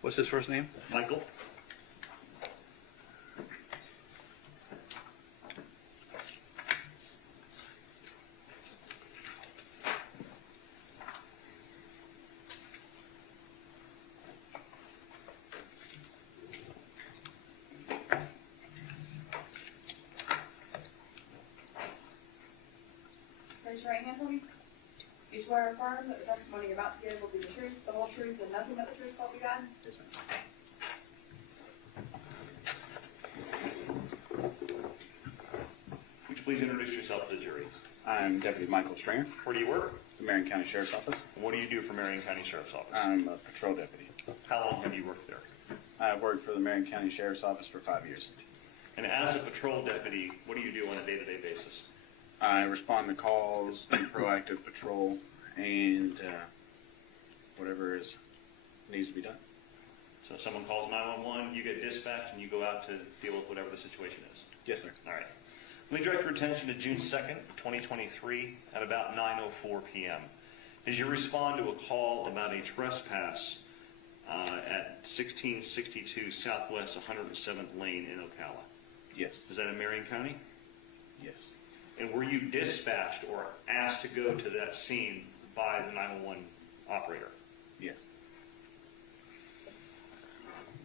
What's his first name? Michael. Raise your right hand for me. You swear or affirm that the testimony you're about to give will be the truth, the whole truth, and nothing but the truth, so help you God? Yes, ma'am. Would you please introduce yourself to the jury? I'm Deputy Michael Stringer, Where do you work? the Marion County Sheriff's Office. And what do you do for Marion County Sheriff's Office? I'm a patrol deputy. How long have you worked there? I worked for the Marion County Sheriff's Office for 5 years. And as a patrol deputy, what do you do on a day-to-day basis? I respond to calls, do proactive patrol, and whatever needs to be done. So someone calls 911, you get dispatched, and you go out to deal with whatever the situation is. Yes, sir. All right. Let me direct your attention to June 2nd, 2023, at about 9:04 p.m. As you respond to a call about a trespass at 1662 Southwest 107th Lane in Ocala. Yes. Is that in Marion County? Yes. And were you dispatched or asked to go to that scene by the 911 operator? Yes.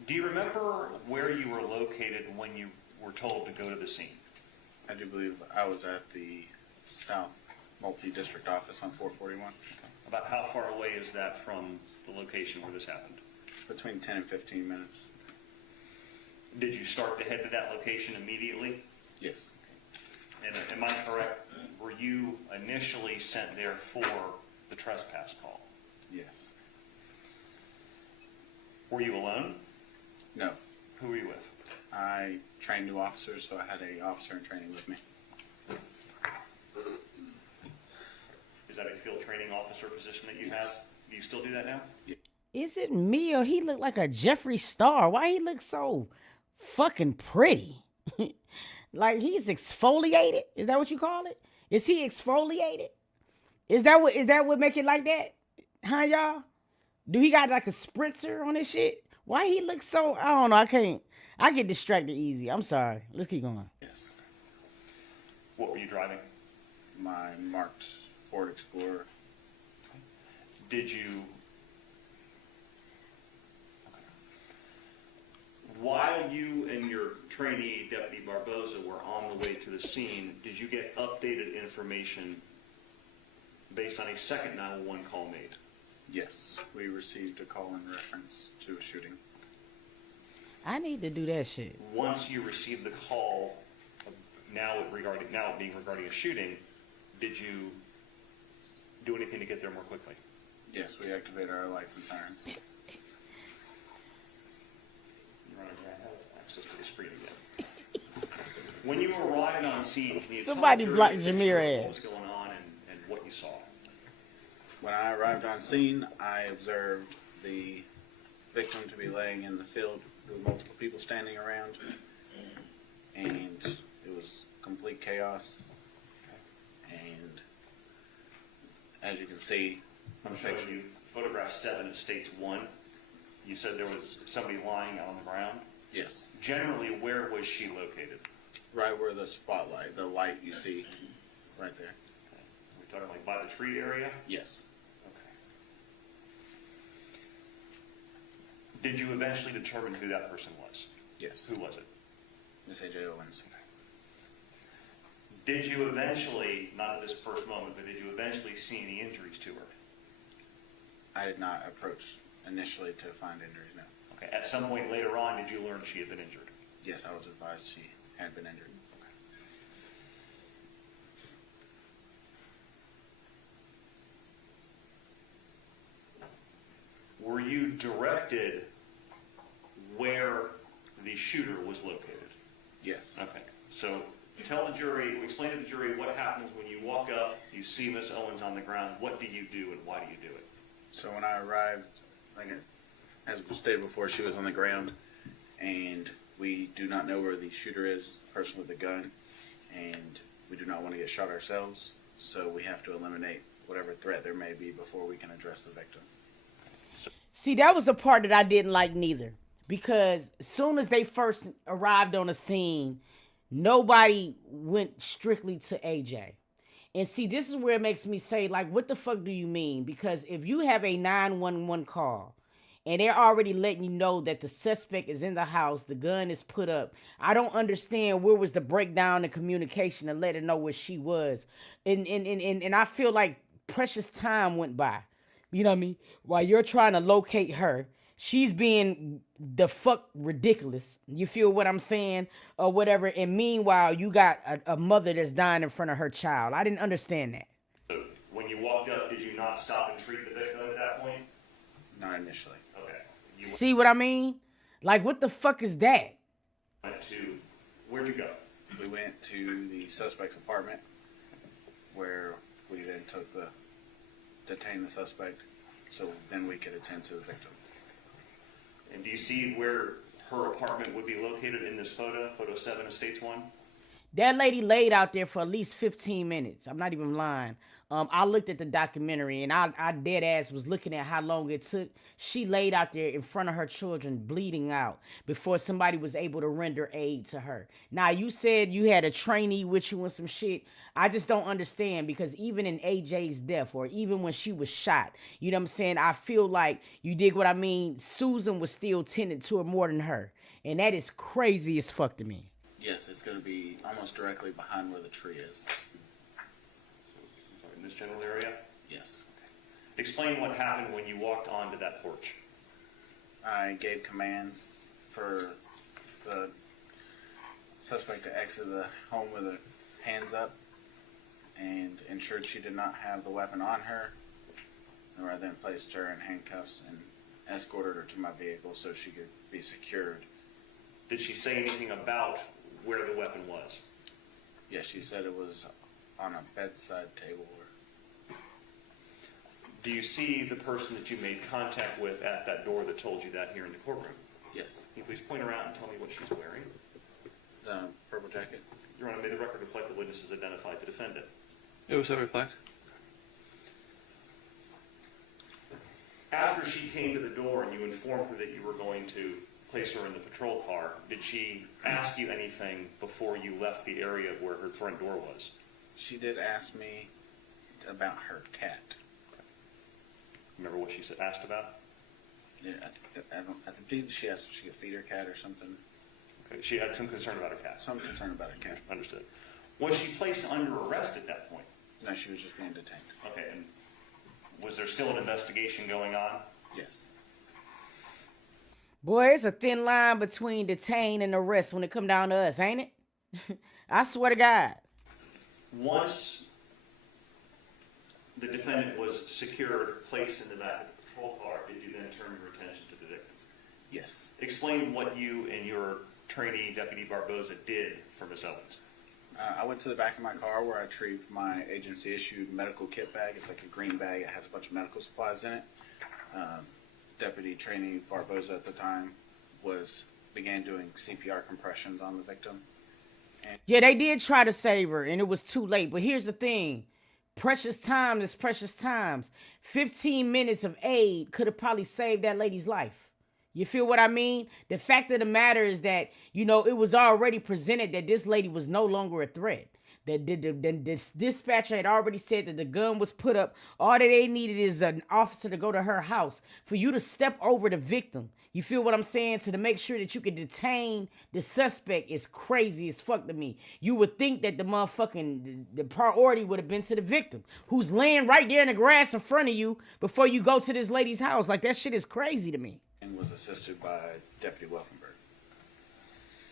Do you remember where you were located when you were told to go to the scene? I do believe I was at the South Multi-District Office on 441. About how far away is that from the location where this happened? Between 10 and 15 minutes. Did you start to head to that location immediately? Yes. And am I correct? Were you initially sent there for the trespass call? Yes. Were you alone? No. Who were you with? I trained new officers, so I had an officer in training with me. Is that a field training officer position that you have? Yes. Do you still do that now? Is it me or he look like a Jeffree Star? Why he look so fucking pretty? Like he's exfoliated? Is that what you call it? Is he exfoliated? Is that what make it like that? Huh, y'all? Do he got like a spritzer on his shit? Why he look so, I don't know, I get distracted easy. I'm sorry. Let's keep going. Yes. What were you driving? My marked Ford Explorer. Did you... While you and your trainee, Deputy Barboza, were on the way to the scene, did you get updated information based on a second 911 call made? Yes. We received a call in reference to a shooting. I need to do that shit. Once you received the call, now it being regarding a shooting, did you do anything to get there more quickly? Yes, we activated our lights and sirens. Your Honor, may I have access to the screen again? When you arrived on scene, can you Somebody tell the blocked jury Jameer what ass. was going on and what you saw? When I arrived on scene, I observed the victim to be laying in the field with multiple people standing around, and it was complete chaos. And as you can see, I'm showing you photograph 7, it states 1. You said there was somebody lying on the ground. yes, Generally, where was she located? right where the spotlight, the light you see, right there. We're talking like by the tree area? Yes, Okay. Did you eventually determine who that person was? yes. Who was it? Miss A.J. Owens. Did you eventually, not at this first moment, but did you eventually see any injuries to her? I did not approach initially to find injuries, no. Okay. At some point later on, did you learn she had been injured? Yes, I was advised she had been injured. Were you directed where the shooter was located? Yes. Okay. So tell the jury, explain to the jury what happens when you walk up, you see Miss Owens on the ground. What do you do and why do you do it? So when I arrived, like as was stated before, she was on the ground, and we do not know where the shooter is, the person with the gun, and we do not want to get shot ourselves, so we have to eliminate whatever threat there may be before we can address the victim. See, that was the part that I didn't like neither. Because as soon as they first arrived on the scene, nobody went strictly to AJ. And see, this is where it makes me say, like, what the fuck do you mean? Because if you have a 911 call and they're already letting you know that the suspect is in the house, the gun is put up, I don't understand where was the breakdown in communication to let her know where she was. And I feel like precious time went by. You know what I mean? While you're trying to locate her, she's being the fuck ridiculous. You feel what I'm saying? Or whatever. And meanwhile, you got a mother that's dying in front of her child. I didn't understand that. So when you walked up, did you not stop and treat the victim at that point? Not initially. Okay. You See what I mean? Like, what the fuck is that? went to, where'd you go? We went to the suspect's apartment, where we then detained the suspect, so then we could attend to the victim. And do you see where her apartment would be located in this photo, photo 7 of States 1? That lady laid out there for at least 15 minutes. I'm not even lying. I looked at the documentary and I dead ass was looking at how long it took. She laid out there in front of her children bleeding out before somebody was able to render aid to her. Now, you said you had a trainee with you and some shit. I just don't understand, because even in AJ's death, or even when she was shot, you know what I'm saying? I feel like, you dig what I mean? Susan was still tended to her more than her. And that is crazy as fuck to me. Yes, it's going to be almost directly behind where the tree is. In this general area? Yes. Explain what happened when you walked onto that porch. I gave commands for the suspect to exit the home with her hands up and ensured she did not have the weapon on her. And I then placed her in handcuffs and escorted her to my vehicle so she could be secured. Did she say anything about where the weapon was? Yes, she said it was on a bedside table. Do you see the person that you made contact with at that door that told you that here in the courtroom? Yes. Can you please point around and tell me what she's wearing? The purple jacket. Your Honor, may the record reflect the witnesses identified the defendant. It was so reflect. After she came to the door and you informed her that you were going to place her in the patrol car, did she ask you anything before you left the area where her front door was? She did ask me about her cat. Remember what she asked about? Yeah, I think she asked if she could feed her cat or something. Okay. She had some concern about her cat. Some concern about her cat. Understood. Was she placed under arrest at that point? No, she was just being detained. Okay, and was there still an investigation going on? Yes. Boy, it's a thin line between detain and arrest when it come down to us, ain't it? I swear to God. Once the defendant was secured, placed in the back of the patrol car, did you then turn your attention to the victim? Yes. Explain what you and your trainee, Deputy Barboza, did for Ms. Owens. I went to the back of my car where I retrieved my agency-issued medical kit bag. It's like a green bag. It has a bunch of medical supplies in it. Deputy trainee Barboza at the time began doing CPR compressions on the victim. Yeah, they did try to save her, and it was too late. But here's the thing. Precious time is precious times. 15 minutes of aid could have probably saved that lady's life. You feel what I mean? The fact of the matter is that, you know, it was already presented that this lady was no longer a threat. That the dispatcher had already said that the gun was put up. All that they needed is an officer to go to her house for you to step over the victim. You feel what I'm saying? To make sure that you could detain the suspect is crazy as fuck to me. You would think that the priority would have been to the victim who's laying right there in the grass in front of you before you go to this lady's house. Like, that shit is crazy to me. And was assisted by Deputy Welenberg.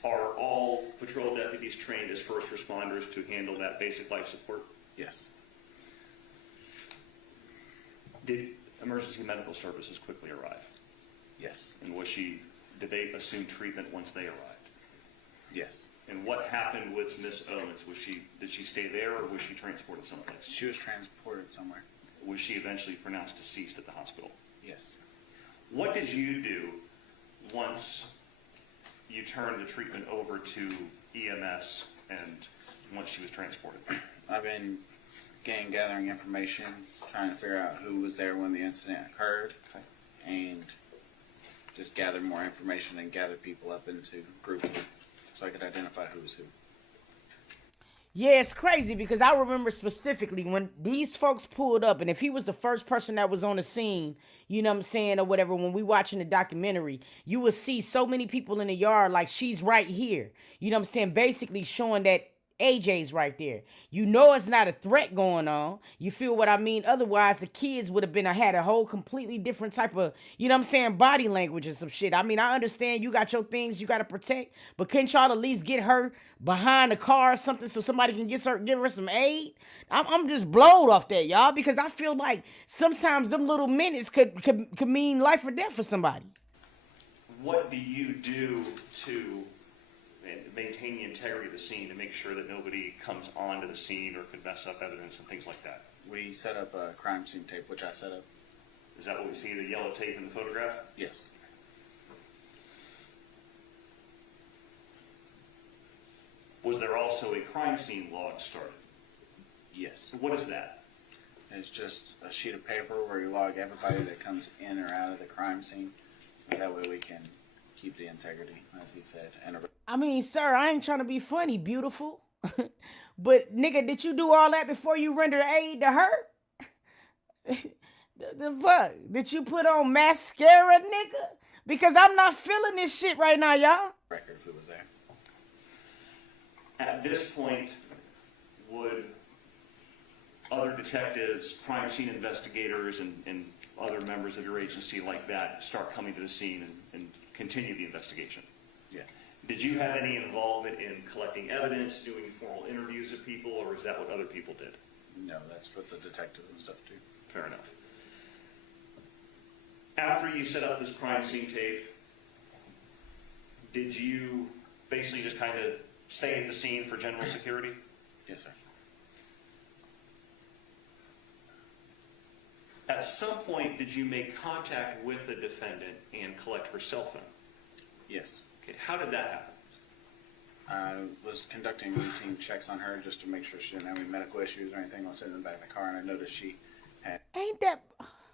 Are all patrol deputies trained as first responders to handle that basic life support? Yes. Did emergency medical services quickly arrive? Yes. And did they assume treatment once they arrived? Yes. And what happened with Miss Owens? Did she stay there, or was she transported someplace? She was transported somewhere. Was she eventually pronounced deceased at the hospital? Yes. What did you do once you turned the treatment over to EMS and once she was transported? I've been gathering information, trying to figure out who was there when the incident occurred, Okay. and just gather more information and gather people up into groups so I could identify who was who. Yeah, it's crazy because I remember specifically when these folks pulled up, and if he was the first person that was on the scene, you know what I'm saying, or whatever, when we watching the documentary, you would see so many people in the yard like she's right here. You know what I'm saying? Basically showing that AJ's right there. You know it's not a threat going on. You feel what I mean? Otherwise, the kids would have had a whole completely different type of, you know what I'm saying, body language and some shit. I mean, I understand you got your things you got to protect, but can't y'all at least get her behind the car or something so somebody can give her some aid? I'm just blowed off that, y'all, because I feel like sometimes them little minutes could mean life or death for somebody. What do you do to maintain the integrity of the scene to make sure that nobody comes onto the scene or could mess up evidence and things like that? We set up a crime scene tape, which I set up. Is that what we see, the yellow tape in the photograph? Yes. Was there also a crime scene log started? Yes. What is that? It's just a sheet of paper where you log everybody that comes in or out of the crime scene. That way we can keep the integrity, as he said. I mean, sir, I ain't trying to be funny, beautiful. But, nigga, did you do all that before you render aid to her? the fuck? Did you put on mascara, nigga? Because I'm not feeling this shit right now, y'all. Record if it was there. At this point, would other detectives, crime scene investigators, and other members of your agency like that start coming to the scene and continue the investigation? Yes. Did you have any involvement in collecting evidence, doing formal interviews of people, or is that what other people did? No, that's for the detectives and stuff too. Fair enough. After you set up this crime scene tape, did you basically just kind of save the scene for general security? Yes, sir. At some point, did you make contact with the defendant and collect her cell phone? Yes. Okay, how did that happen? I was conducting routine checks on her just to make sure she didn't have any medical issues or anything while sitting in the back of the car, and I noticed she had... Ain't that...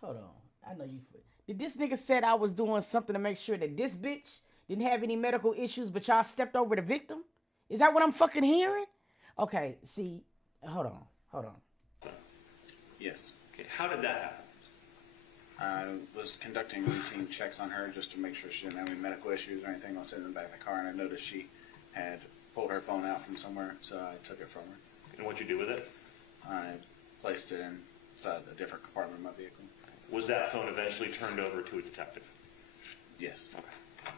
Hold on. I know you... Did this nigga said I was doing something to make sure that this bitch didn't have any medical issues, but y'all stepped over the victim? Is that what I'm fucking hearing? Okay, see... Hold on. Yes. Okay, how did that happen? I was conducting routine checks on her just to make sure she didn't have any medical issues or anything while sitting in the back of the car, and I noticed she had pulled her phone out from somewhere, so I took it from her. And what'd you do with it? I placed it inside a different compartment of my vehicle. Was that phone eventually turned over to a detective? Yes. Okay.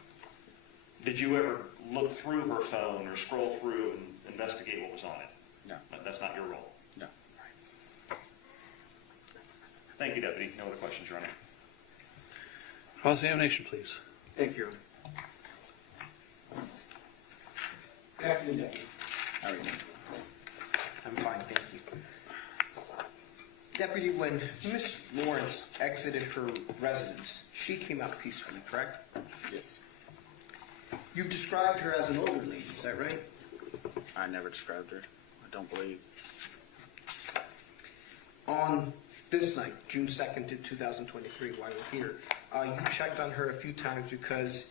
Did you ever look through her phone or scroll through and investigate what was on it? No. That's not your role. No. Thank you, Deputy. No other questions, Your Honor. Cross-examination, please. Thank you. Good afternoon, Deputy. How are you doing? I'm fine, thank you. Deputy, when Miss Lawrence exited her residence, she came out peacefully, correct? Yes. You described her as an older lady, is that right? I never described her. I don't believe. On this night, June 2nd, 2023, while we're here, you checked on her a few times because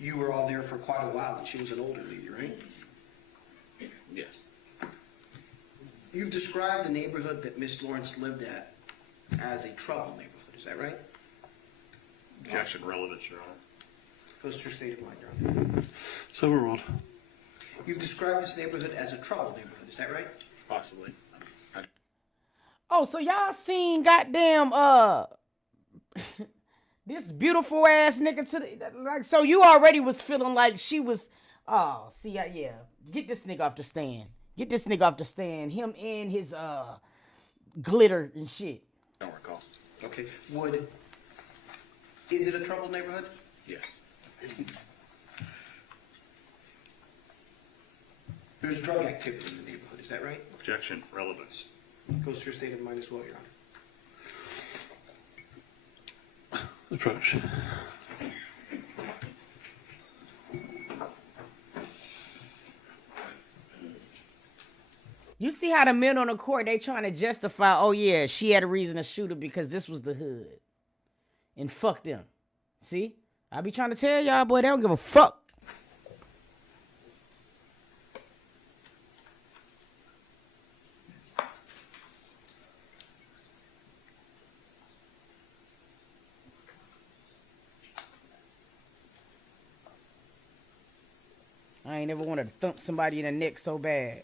you were all there for quite a while and she was an older lady, right? Yes. You've described the neighborhood that Miss Lawrence lived at as a troubled neighborhood, is that right? Objection relevant, Your Honor. Goes to your state of mind, Your Honor. So overruled. You've described this neighborhood as a troubled neighborhood, is that right? Possibly. Oh, so y'all seen goddamn this beautiful ass nigga to the like? So you already was feeling like she was. Oh, see, yeah. Get this nigga off the stand. Get this nigga off the stand. Him and his glitter and shit. Don't recall. Okay. Is it a troubled neighborhood? Yes. There's drug activity in the neighborhood, is that right? Objection relevance. Goes to your state of mind as well, Your Honor. Approach. You see how the men on the court, they trying to justify, oh yeah, she had a reason to shoot her because this was the hood. and fuck them. See? I be trying to tell y'all, boy, they don't give a fuck. I ain't never wanted to thump somebody in the neck so bad.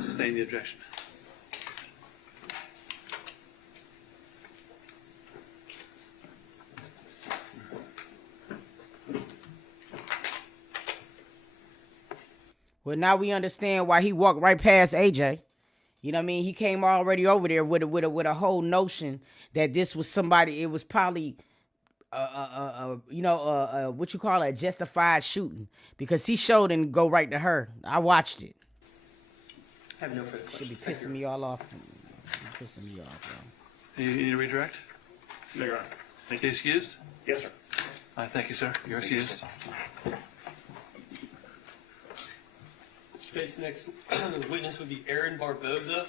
Sustain the objection. Well, now we understand why he walked right past AJ. You know what I mean? He came already over there with a whole notion that this was somebody. It was probably, what you call a justified shooting, because he showed and go right to her. I watched it. I have no further Should be questions. pissing me all off. Pissing me off, bro. You need to redirect? No, Your Honor. Thank You you. excused? Yes, sir. Thank you, sir. You're excused. State's next witness would be Aaron Barboza.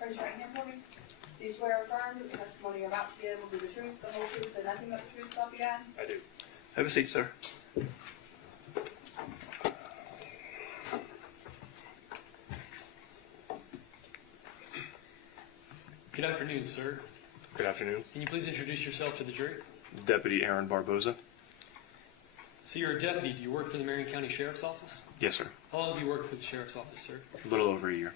Raise your right hand for me. Do you swear or affirm that the testimony you're about to give will be the truth, the whole truth, and nothing but the truth, so help you God? I do. Have a seat, sir. Good afternoon, sir. Good afternoon. Can you please introduce yourself to the jury? Deputy Aaron Barboza. So you're a deputy. Do you work for the Marion County Sheriff's Office? Yes, sir. How long have you worked for the Sheriff's Office, sir? A little over a year.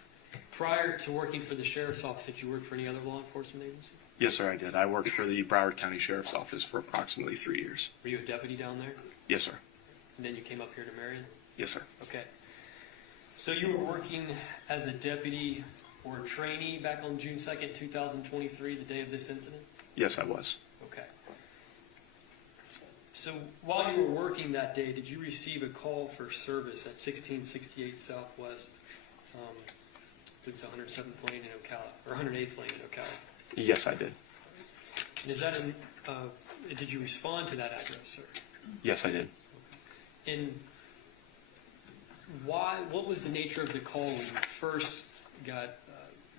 Prior to working for the Sheriff's Office, did you work for any other law enforcement agency? Yes, sir, I did. I worked for the Broward County Sheriff's Office for approximately 3 years. Were you a deputy down there? Yes, sir. And then you came up here to Marion? Yes, sir. Okay. So you were working as a deputy or a trainee back on June 2nd, 2023, the day of this incident? Yes, I was. Okay. So while you were working that day, did you receive a call for service at 1668 Southwest? I believe it's 107th Lane in Ocala, or 108th Lane in Ocala. Yes, I did. And is that in, did you respond to that address, sir? Yes, I did. And why, what was the nature of the call when you first got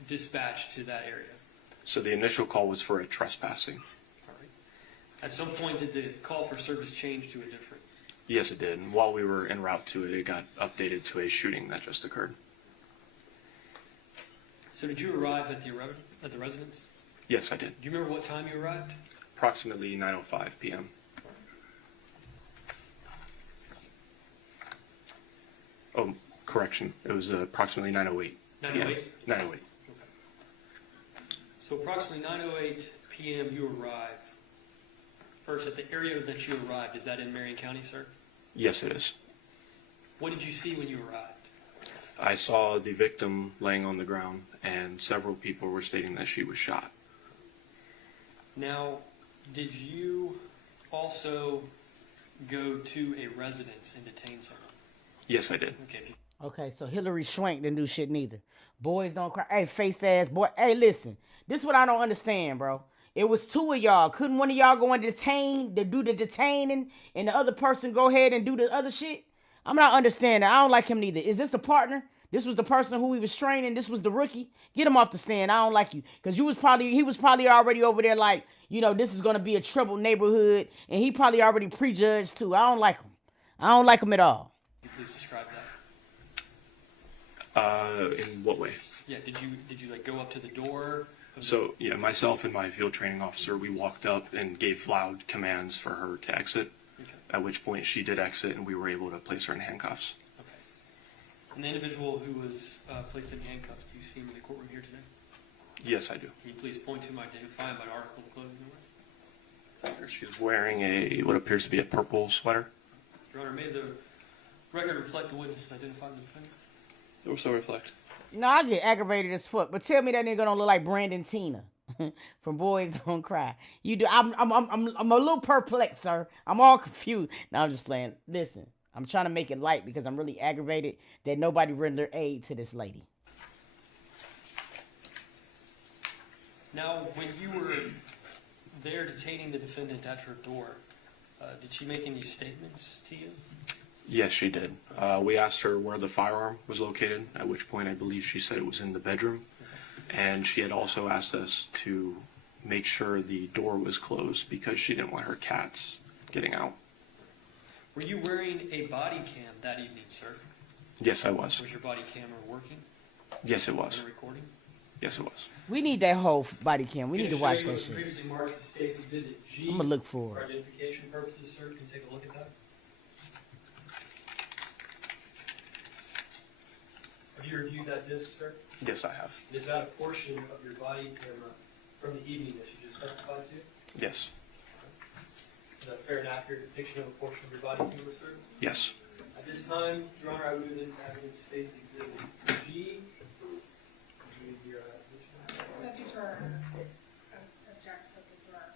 dispatched to that area? So the initial call was for a trespassing. All right. At some point, did the call for service change to a different? Yes, it did. And while we were en route to it, it got updated to a shooting that just occurred. So did you arrive at the residence? Yes, I did. Do you remember what time you arrived? Approximately 9:05 p.m. Oh, correction. It was approximately 9:08. 9:08? 9:08. So approximately 9:08 p.m. you arrive. First, at the area that you arrived, is that in Marion County, sir? Yes, it is. What did you see when you arrived? I saw the victim laying on the ground, and several people were stating that she was shot. Now, did you also go to a residence and detain someone? Yes, I did. Okay, if you Okay, so Hillary Swank didn't do shit neither. Boys don't cry. Hey, face ass boy. Hey, listen. This is what I don't understand, bro. It was two of y'all. Couldn't one of y'all go and do the detaining, and the other person go ahead and do the other shit? I'm not understanding. I don't like him neither. Is this the partner? This was the person who he was training. This was the rookie. Get him off the stand. I don't like you. Because he was probably already over there like, this is going to be a troubled neighborhood. And he probably already prejudged too. I don't like him. I don't like him at all. please describe that. In what way? Yeah, did you like go up to the door? So, yeah, myself and my field training officer, we walked up and gave loud commands for her to exit, Okay. at which point she did exit and we were able to place her in handcuffs. Okay. And the individual who was placed in handcuffs, do you see him in the courtroom here today? Yes, I do. Can you please point to him, identify him by article of clothing number? She's wearing what appears to be a purple sweater. Your Honor, may the Record reflect the witnesses identified the defendant. It will so reflect. No, I get aggravated as fuck. But tell me that nigga don't look like Brandon Tina from Boys Don't Cry. You do. I'm a little perplexed, sir. I'm all confused. No, I'm just playing. Listen, I'm trying to make it light because I'm really aggravated that nobody rendered aid to this lady. Now, when you were there detaining the defendant at her door, did she make any statements to you? Yes, she did. We asked her where the firearm was located, at which point I believe she said it was in the bedroom. And she had also asked us to make sure the door was closed because she didn't want her cats getting out. Were you wearing a body cam that evening, sir? Yes, I was. Was your body camera working? Yes, it was. Was it recording? Yes, it was. We need that whole body cam. We need to watch that shit. Previously marked as State's Exhibit G. I'm gonna look for For it. identification purposes, sir, can you take a look at that? Have you reviewed that disc, sir? Yes, I have. Is that a portion of your body camera from the evening that you just testified to? Yes. Is that a fair and accurate depiction of a portion of your body camera, sir? Yes. At this time, Your Honor, I would move into evidence State's Exhibit G. Subject to our, object, subject to our.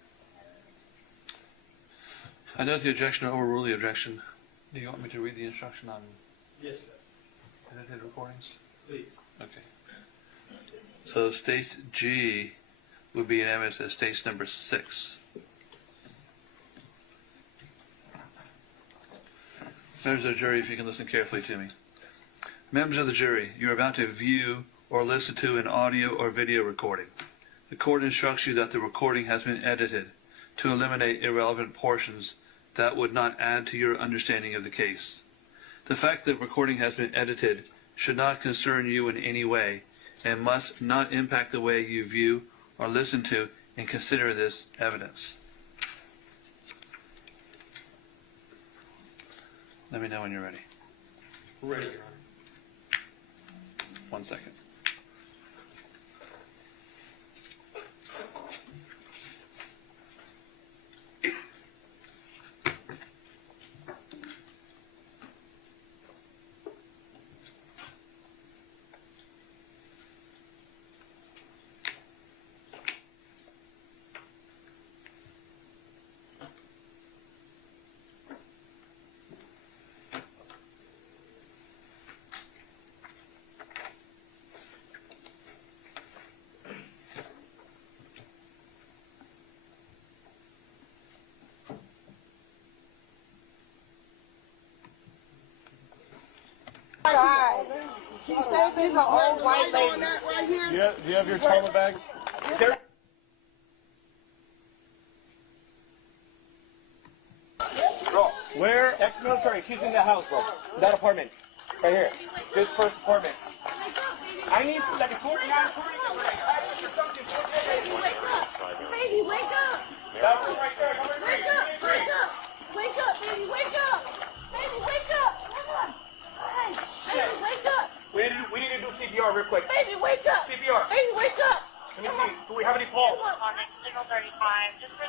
I note the objection or overrule the objection. Do you want me to read the instruction on Yes, sir. edited recordings? Please. Okay. So state G would be in evidence as states number 6. Members of the jury, if you can listen carefully to me. Members of the jury, you are about to view or listen to an audio or video recording. The court instructs you that the recording has been edited to eliminate irrelevant portions that would not add to your understanding of the case. The fact that recording has been edited should not concern you in any way and must not impact the way you view or listen to and consider this evidence. Let me know when you're ready. Ready, Your Honor. 1 second. She said there's an old white lady. Do you have your trauma bag? Bro, where? Ex-military. She's in the house, bro. That apartment. Right here. This first apartment. I need like a 49. Baby, wake up! That's it right there. Wake up! Wake up! Wake up, baby, wake up! Baby, wake up! Come on! Hey, baby, wake up! We need to do CPR real quick. Baby, wake up! CPR. Baby, wake up! Let me see. Do we have any pulse? Signal 35. Just for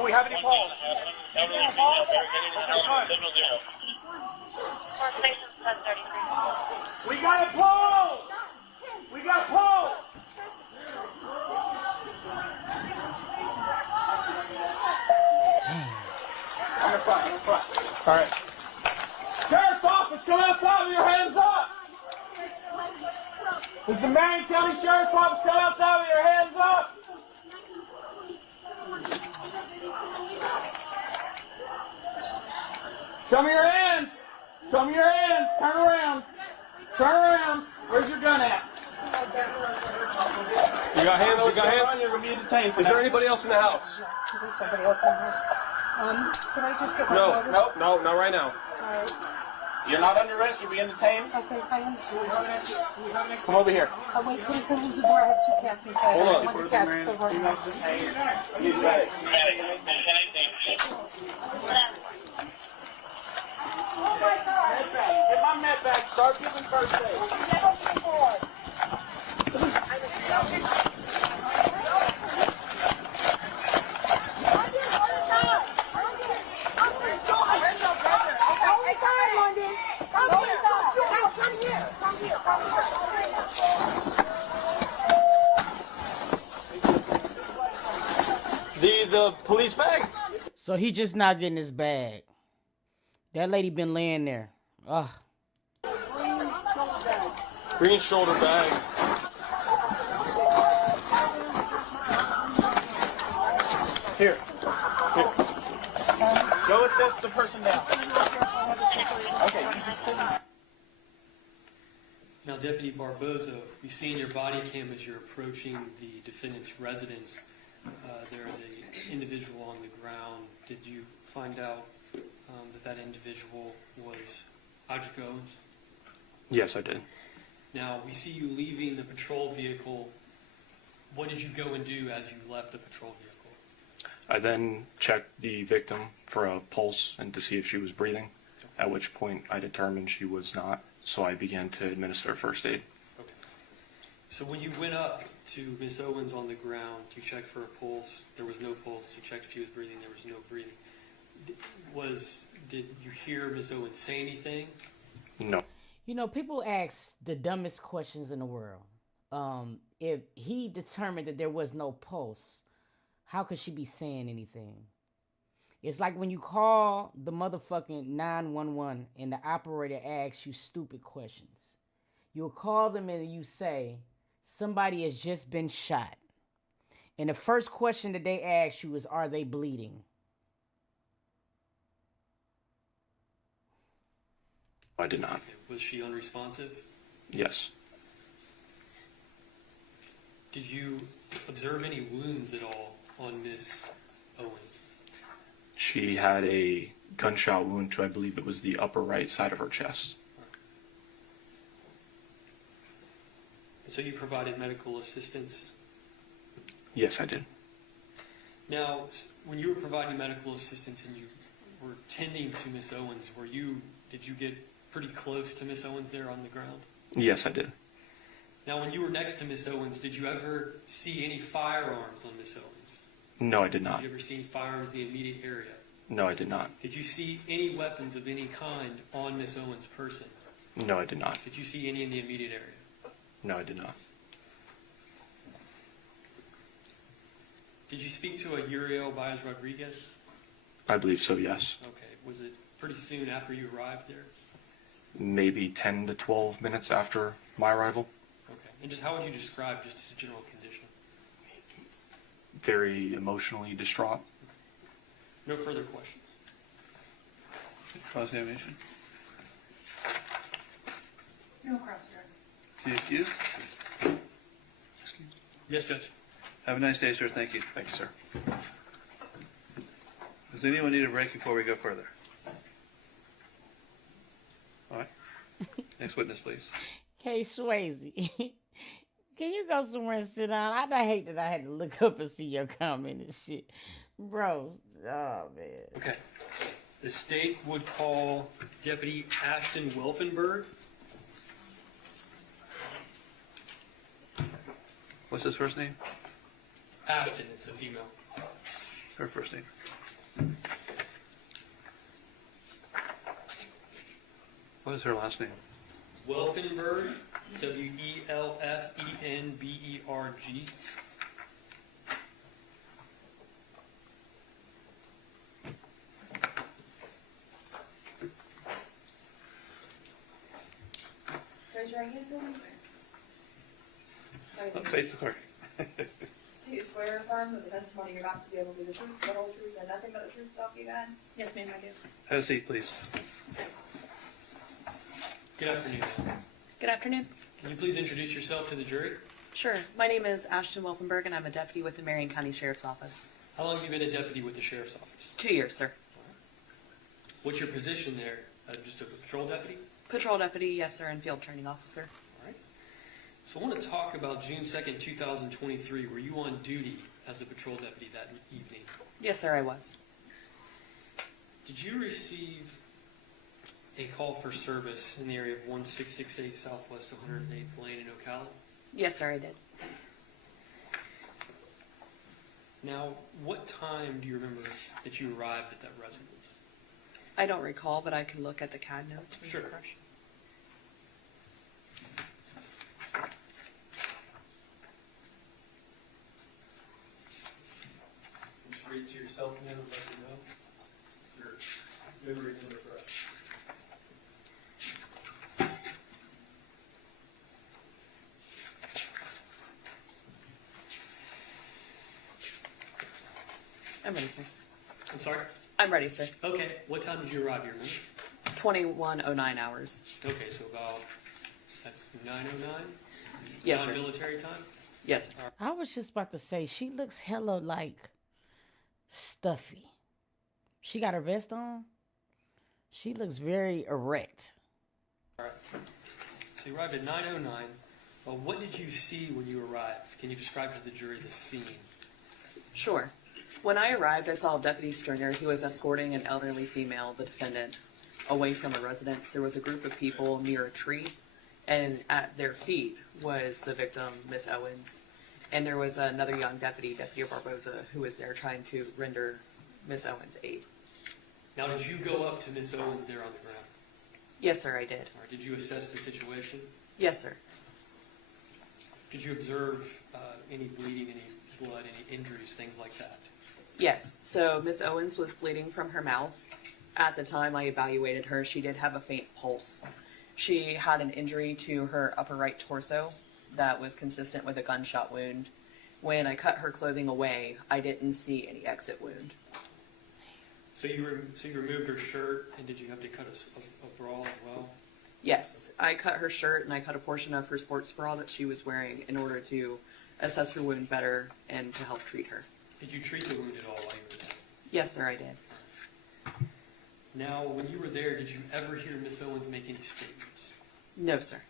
Do we have any pulse? station 1033. We got a pulse! We got pulse! I'm in front. All right. Sheriff's office, come outside with your hands up! This is the Marion County Sheriff's Office, come outside with your hands up! Show me your hands! Show me your hands! Turn around! Turn around! Where's your gun at? You got hands? You got hands? You're gonna be detained. Is there anybody else in the house? There's somebody else in the house. Can I just get my No, brother? no, not right now. Alright. You're not under arrest. You're being detained. Okay, I understand. Come over here. Wait, can you close the door? I have 2 cats inside. Hold on. I want the cats to run out. You got it. Get my med bag. Start giving first aid. the police bag. So he just not getting his bag. That lady been laying there. Ugh. Green shoulder bag. Here. Go assess the person now. Okay. Now, Deputy Barboza, we see in your body cam as you're approaching the defendant's residence, there is an individual on the ground. Did you find out that individual was Audric Owens? Yes, I did. Now, we see you leaving the patrol vehicle. What did you go and do as you left the patrol vehicle? I then checked the victim for a pulse and to see if she was breathing, at which point I determined she was not, so I began to administer first aid. Okay. So when you went up to Miss Owens on the ground, you checked for a pulse. There was no pulse. You checked if she was breathing. There was no breathing. Did you hear Miss Owens say anything? No. You know, people ask the dumbest questions in the world. If he determined that there was no pulse, how could she be saying anything? It's like when you call the motherfucking 911 and the operator asks you stupid questions. You'll call them and you say, somebody has just been shot. And the first question that they ask you is, are they bleeding? I did not. Was she unresponsive? Yes. Did you observe any wounds at all on Miss Owens? She had a gunshot wound to, I believe it was the upper right side of her chest. So you provided medical assistance? Yes, I did. Now, when you were providing medical assistance and you were tending to Miss Owens, did you get pretty close to Miss Owens there on the ground? Yes, I did. Now, when you were next to Miss Owens, did you ever see any firearms on Miss Owens? No, I did not. Did you ever see firearms in the immediate area? No, I did not. Did you see any weapons of any kind on Miss Owens' person? No, I did not. Did you see any in the immediate area? No, I did not. Did you speak to a Uriel Baez Rodriguez? I believe so, yes. Okay. Was it pretty soon after you arrived there? Maybe 10 to 12 minutes after my arrival. Okay. And just how would you describe just his general condition? Very emotionally distraught. No further questions. Cross-examination. No cross-check. See accused? Yes, Judge. Have a nice day, sir. Thank you. Thank you, sir. Does anyone need a break before we go further? All right. Next witness, please. Hey, Swayze. Can you go somewhere and sit down? I hate that I had to look up and see your comment and shit. Bro, oh, man. Okay. The state would call Deputy Ashton Welenberg. What's his first name? Ashton, it's a female. Her first name. What is her last name? Welenberg, Welfenberg. Raise your right hand for me. Face the clerk. Do you swear or affirm that the testimony you're about to be able to be the truth, the whole truth, and nothing but the truth, so help you God? Yes, ma'am, I do. Have a seat, please. Good afternoon, ma'am. Good afternoon. Can you please introduce yourself to the jury? Sure. My name is Ashton Welenberg, and I'm a deputy with the Marion County Sheriff's Office. How long have you been a deputy with the sheriff's office? 2 years, sir. What's your position there? Just a patrol deputy? Patrol deputy, yes, sir, and field training officer. All right. So I want to talk about June 2nd, 2023. Were you on duty as a patrol deputy that evening? Yes, sir, I was. Did you receive a call for service in the area of 1668 Southwest 108th Lane in Ocala? Yes, sir, I did. Now, what time do you remember that you arrived at that residence? I don't recall, but I can look at the CAD notes. and Sure. refresh. Just read to your yourself in and let you know. Your memory is never correct. I'm ready, sir. I'm sorry? I'm ready, sir. Okay, what time did you arrive here, man? 2109 hours. Okay, so about, that's 9:09? Yes, sir. Military time? Yes, sir. I was just about to say, she looks hella like stuffy. She got her vest on. She looks very erect. All right. So you arrived at 9:09. Well, what did you see when you arrived? Can you describe to the jury the scene? Sure. When I arrived, I saw Deputy Stringer. He was escorting an elderly female, the defendant, away from a residence. There was a group of people near a tree, and at their feet was the victim, Miss Owens. And there was another young deputy, Deputy Barboza, who was there trying to render Miss Owens aid. Now, did you go up to Miss Owens there on the ground? Yes, sir, I did. All right, did you assess the situation? Yes, sir. Did you observe any bleeding, any blood, any injuries, things like that? Yes. So Miss Owens was bleeding from her mouth. At the time I evaluated her, she did have a faint pulse. She had an injury to her upper right torso that was consistent with a gunshot wound. When I cut her clothing away, I didn't see any exit wound. So you removed her shirt, and did you have to cut a bra as well? Yes, I cut her shirt and I cut a portion of her sports bra that she was wearing in order to assess her wound better and to help treat her. Did you treat the wound at all while you were there? Yes, sir, I did. Now, when you were there, did you ever hear Miss Owens make any statements? No, sir.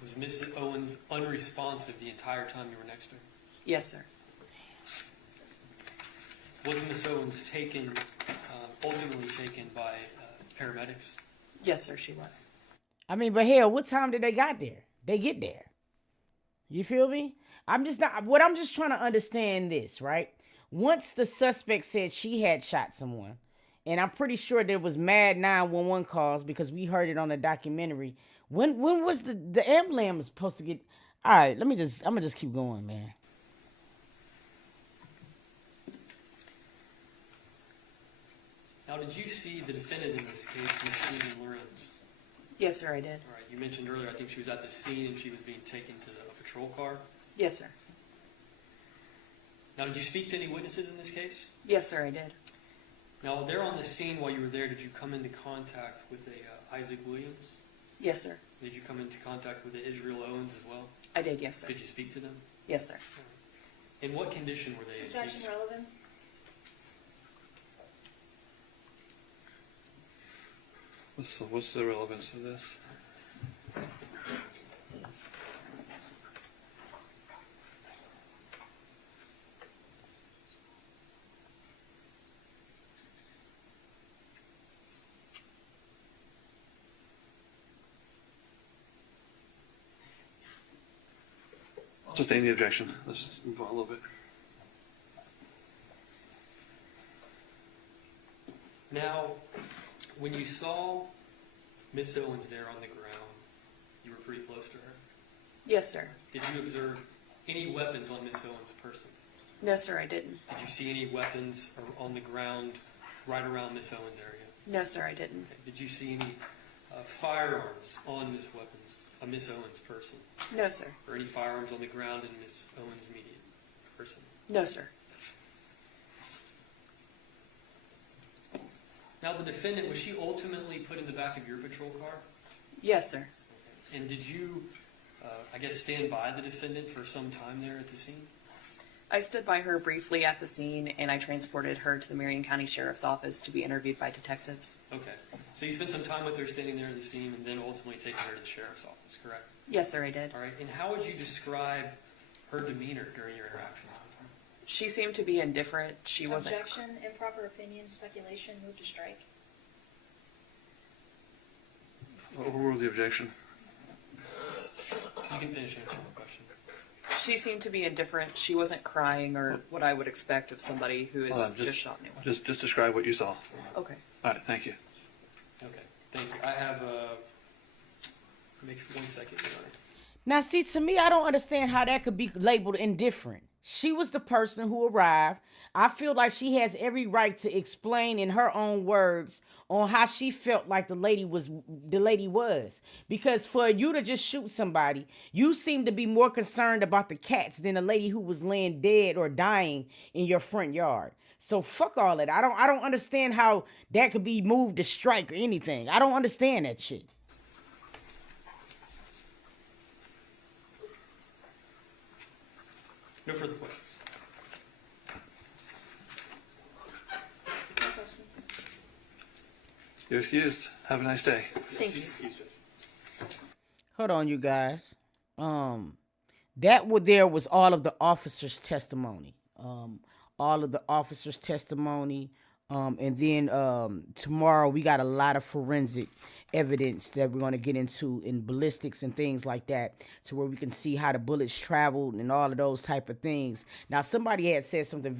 Was Miss Owens unresponsive the entire time you were next to her? Yes, sir. Was Miss Owens ultimately taken by paramedics? Yes, sir, she was. I mean, but hell, what time did they get there? You feel me? I'm just trying to understand this, right? Once the suspect said she had shot someone, and I'm pretty sure there was mad 911 calls because we heard it on the documentary. When was the ambulance supposed to get? All right, I'm gonna just keep going, man. Now, did you see the defendant in this case, Miss Susan Lorenz? Yes, sir, I did. All right, you mentioned earlier, I think she was at the scene and she was being taken to the patrol car. Yes, sir. Now, did you speak to any witnesses in this case? Yes, sir, I did. Now, there on the scene while you were there, did you come into contact with a Isaac Williams? Yes, sir. Did you come into contact with a Israel Owens as well? I did, yes, sir. Did you speak to them? Yes, sir. In what condition were they? Objection relevance? What's the relevance of this? Sustain the objection. Let's move on a little bit. Now, when you saw Miss Owens there on the ground, you were pretty close to her. Yes, sir. Did you observe any weapons on Miss Owens' person? No, sir, I didn't. Did you see any weapons on the ground right around Miss Owens' area? No, sir, I didn't. Okay. Did you see any firearms on Miss Owens' person? No, sir. Or any firearms on the ground in Miss Owens' immediate person? No, sir. Now, the defendant, was she ultimately put in the back of your patrol car? Yes, sir. And did you, stand by the defendant for some time there at the scene? I stood by her briefly at the scene, and I transported her to the Marion County Sheriff's Office to be interviewed by detectives. Okay. So you spent some time with her standing there at the scene and then ultimately taking her to the Sheriff's Office, correct? Yes, sir, I did. All right. And how would you describe her demeanor during your interaction with her? She seemed to be indifferent. She wasn't... Objection, improper opinion, speculation, move to strike. Overrule the objection. You can finish answering the question. She seemed to be indifferent. She wasn't crying or what I would expect of somebody who has just shot anyone. Just describe what you saw. Okay. All right, thank you. Okay. Thank you. I have, make 1 second. Your Honor. Now, see, to me, I don't understand how that could be labeled indifferent. She was the person who arrived. I feel like she has every right to explain in her own words on how she felt like the lady was. Because for you to just shoot somebody, you seem to be more concerned about the cats than the lady who was laying dead or dying in your front yard. So fuck all that. I don't understand how that could be moved to strike or anything. I don't understand that shit. No further questions. You're excused. Have a nice day. Thank you. Hold on, you guys. There was all of the officers' testimony. All of the officers' testimony. And then tomorrow we got a lot of forensic evidence that we're going to get into in ballistics and things like that, to where we can see how the bullets traveled and all of those type of things. Now, somebody had said something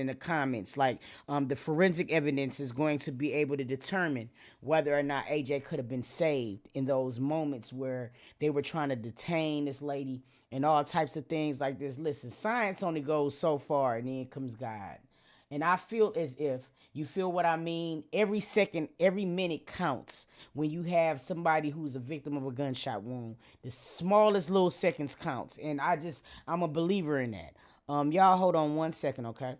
in the comments, like the forensic evidence is going to be able to determine whether or not AJ could have been saved in those moments where they were trying to detain this lady and all types of things like this. Listen, science only goes so far, and then comes God. And I feel as if, you feel what I mean? Every second, every minute counts when you have somebody who's a victim of a gunshot wound. The smallest little seconds counts. And I'm a believer in that. Y'all hold on 1 second, okay?